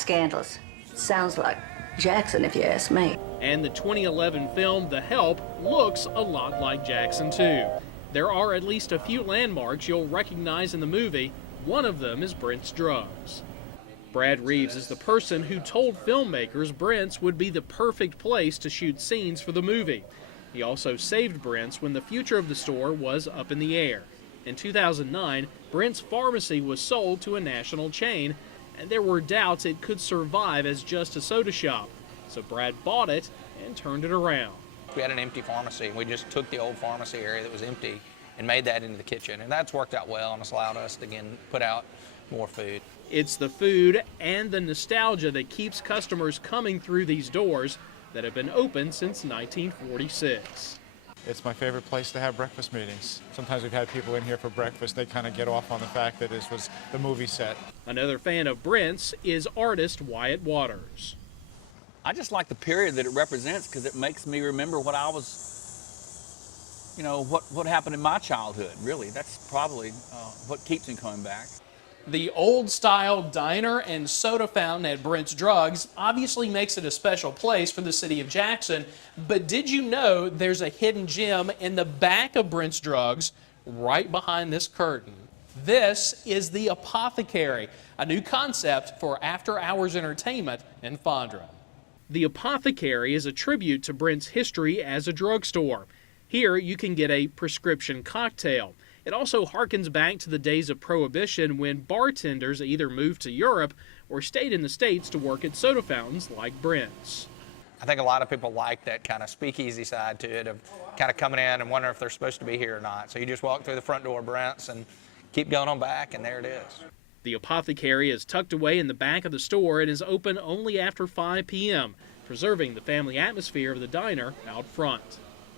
scandalous. Sounds like Jackson, if you ask me. And the 2011 film The Help looks a lot like Jackson too. There are at least a few landmarks you'll recognize in the movie. One of them is Brents Drugs. Brad Reeves is the person who told filmmakers Brents would be the perfect place to shoot scenes for the movie. He also saved Brents when the future of the store was up in the air. In 2009, Brents Pharmacy was sold to a national chain, and there were doubts it could survive as just a soda shop. So Brad bought it and turned it around. We had an empty pharmacy, and we just took the old pharmacy area that was empty and made that into the kitchen. And that's worked out well, and it's allowed us to, again, put out more food. It's the food and the nostalgia that keeps customers coming through these doors that have been open since 1946. It's my favorite place to have breakfast meetings. Sometimes we've had people in here for breakfast. They kind of get off on the fact that this was the movie set. Another fan of Brents is artist Wyatt Waters. I just like the period that it represents because it makes me remember what I was, what happened in my childhood, really. That's probably what keeps me coming back. The old-style diner and soda fountain at Brents Drugs obviously makes it a special place for the city of Jackson, but did you know there's a hidden gem in the back of Brents Drugs right behind this curtain? This is the Apothecary, a new concept for after-hours entertainment in Fondren. The Apothecary is a tribute to Brent's history as a drugstore. Here you can get a prescription cocktail. It also harkens back to the days of Prohibition when bartenders either moved to Europe or stayed in the States to work at soda fountains like Brent's. I think a lot of people like that kind of speakeasy side to it, of kind of coming in and wondering if they're supposed to be here or not. So you just walk through the front door of Brent's and keep going on back, and there it is. The Apothecary is tucked away in the back of the store and is open only after 5 p.m., preserving the family atmosphere of the diner out front.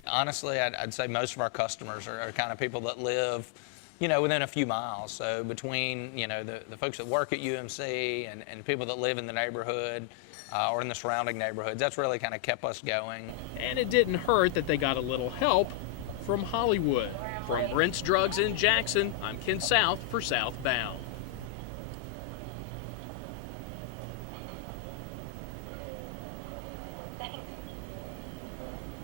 Honestly, I'd say most of our customers are kind of people that live, within a few miles. So between, the folks that work at UMC and people that live in the neighborhood or in the surrounding neighborhoods, that's really kind of kept us going. And it didn't hurt that they got a little help from Hollywood. From Brents Drugs in Jackson, I'm Ken South for Southbound.